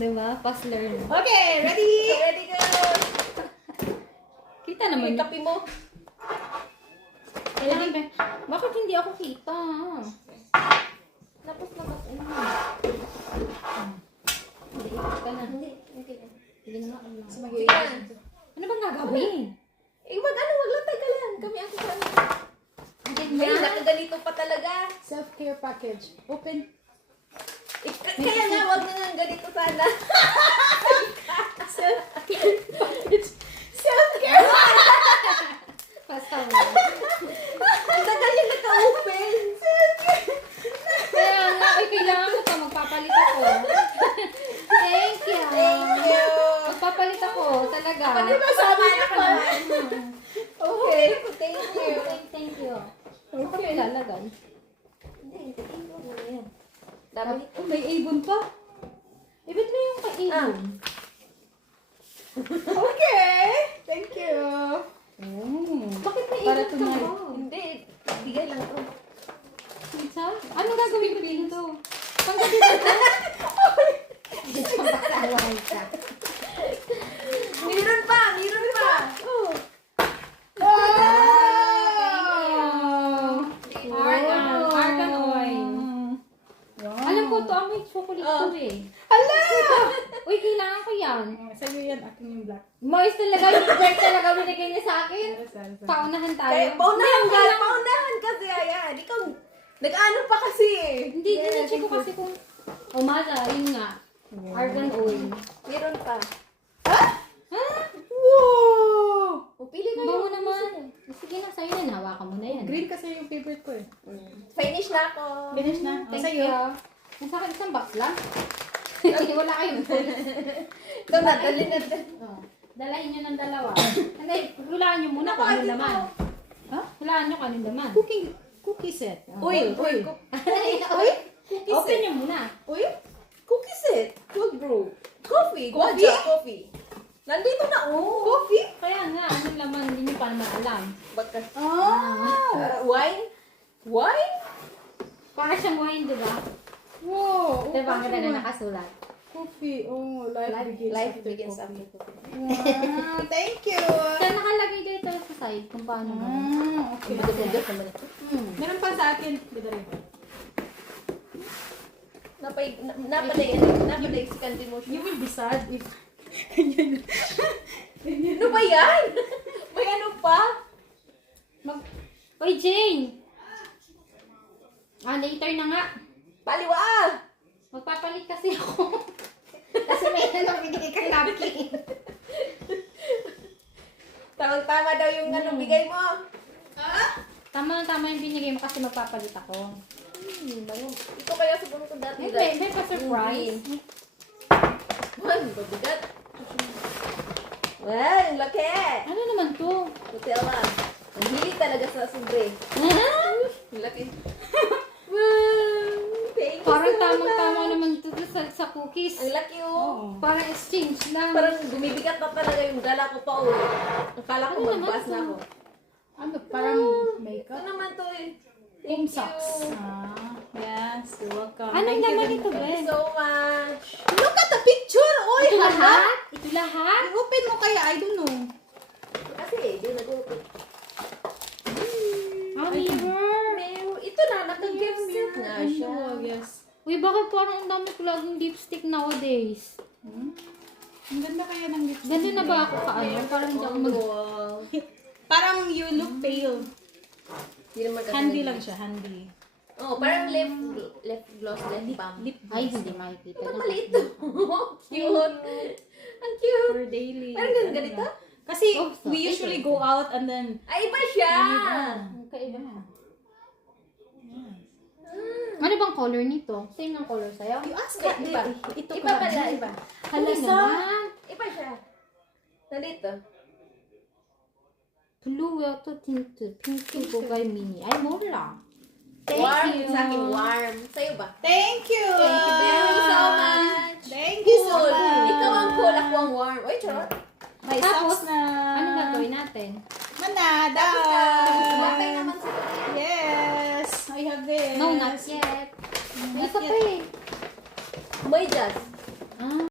Diba? Fast learn. Okay, ready? Ready, go! Kita naman. May kape mo. Kailangan ba? Bakit hindi ako kita? Tapos na kasi. Hindi, ikot ka na. Hindi, okay na. Sige na nga. Sige na. Ano bang gagawin? Maglantay ka lang. Kami ang kasama. Hindi Ay, nakaganito pa talaga. Self-care package. Open. Kaya nga, wag na nga ganito sana. Self-care package. Self-care. Basta mo. Ang tagal yung naka-open. Kaya nga, ay, kailangan ko pa. Magpapalit ako. Thank you. Thank you. Magpapalit ako. Talaga. Ano ba sabi niya pa? Okay. Thank you. Thank you. Ano ka may lalagay? Hindi, thank you. Ano yan? Dami. Oh, may Avon pa. Ibig mo yung ka-Avon. Okay. Thank you. Bakit may Para Avon ka tonight. ba? Hindi, bigay lang to. Pizza? Ano gagawin ko dito? Panggabi ba ito? Dito pa kasaway ka. Meron pa! Meron pa! Oh. Argan oil. Alam ko to, may chocolate to eh. Hala! Uy, kailangan ko yan. Sa'yo yan, akin yung black. Moist talaga, yung break talaga binigay niya sa akin. Sorry. Paunahan tayo. Kaya, paunahan Hindi, ka! wala- Paunahan kasi, ayan. Ikaw, nag-ano pa kasi eh. Hindi, check ko kasi kung umaga, yun nga. Argan oil. Meron pa. Ha? Wow! Pili ka Bango naman. Sige na, sa'yo na. Hawakan mo na yan. Green kasi yung favorite ko eh. Finish na ako. Finish na. Thank Sa'yo. you. Nasa akin isang box lang. Wala kayong Ito na, dali na. Oh, dalahin nyo ng dalawa. Hindi, hulaan nyo muna kung anong laman. Ha? Hulaan nyo kung anong laman. Cookie set. Oh. Oil. Oil? Cookie Open set. nyo muna. Oil? Cookie set. Cold brew. Coffee. Coffee? Guaja coffee. Nandito na, oh. Coffee? Kaya nga, anong laman, hindi nyo pa naman alam. Baka. Ah! Wine? Para siyang wine, di ba? Wow! Diba, ang ganda na nakasulat. Coffee. Oh, life begins Life after begins coffee. after coffee. Wow, thank you! Saan nakalagay dito sa side kung paano mo? Okay. Bigat naman ito. Meron pa sa akin. Dito rin. Napaday si Candy Motion. You will be sad if... Ano ba yan? May ano pa? Uy, Jane! Later na nga. Paliwa! Magpapalit kasi ako. Kasi may binigay kang napkin. Tamang-tama daw yung ano bigay mo. Tama yung binigay mo kasi magpapalit ako. Ito kaya siguro ko dati. May pa-surprise. Ay, mabigat. Wow, ang laki! Ano naman to? Nutella. Ang hilig talaga sa sobre. Ang laki. Wow! Thank you Parang so tamang-tama much. naman to sa cookies. Ang laki oh. Parang exchange lang. Parang bumibigat pa talaga yung dala ko pa oh. Akala ko Ano naman magbukas to? na ako. Ano? Parang Ito makeup? naman to eh. Home Thank socks. you. Yes, you're welcome. Anong Thank you laman din ito, po. Ben? Thank you so much. Look at the picture! Oy, Ito hala! lahat? Ito lahat? I-open mo kaya, I don't know. Kasi, di nag-open. Mirror. Ito na, naka-gift set na siya. Yes. Uy, bakit parang ang dami ko laging lipstick nowadays? Ang ganda kaya ng lipstick. Ganun na ba ako kaano? Parang hindi ako mag... Wow. Parang you look pale. Hindi naman kasi Handy lang siya, handy. Oh, parang lip gloss, lip balm. Lip Ay, hindi makikita. Ang maliit to. Cute. Ang cute. for daily. Parang ganito? Kasi Oh, so we usually go out and then Ay, iba siya. Kaiba. Ano bang color nito? Same ng color sa'yo? you ask Iba. iba. Ito Iba pala, iba. Hala Isa? naman. Iba siya. Nandito. Blue to tint. Pink ko kay mini. Ay, mura. Thank Warm you. sa akin, warm. Sa'yo ba? Thank you. Thank you very so much. Thank you so Cool. much. Ikaw ang cool, ako ang warm. Oy, charot. May Tapos, socks na. Anong gagawin natin? Manada. Bakay naman sa Yes. I have this. No, not yet. May isa pa eh. May just.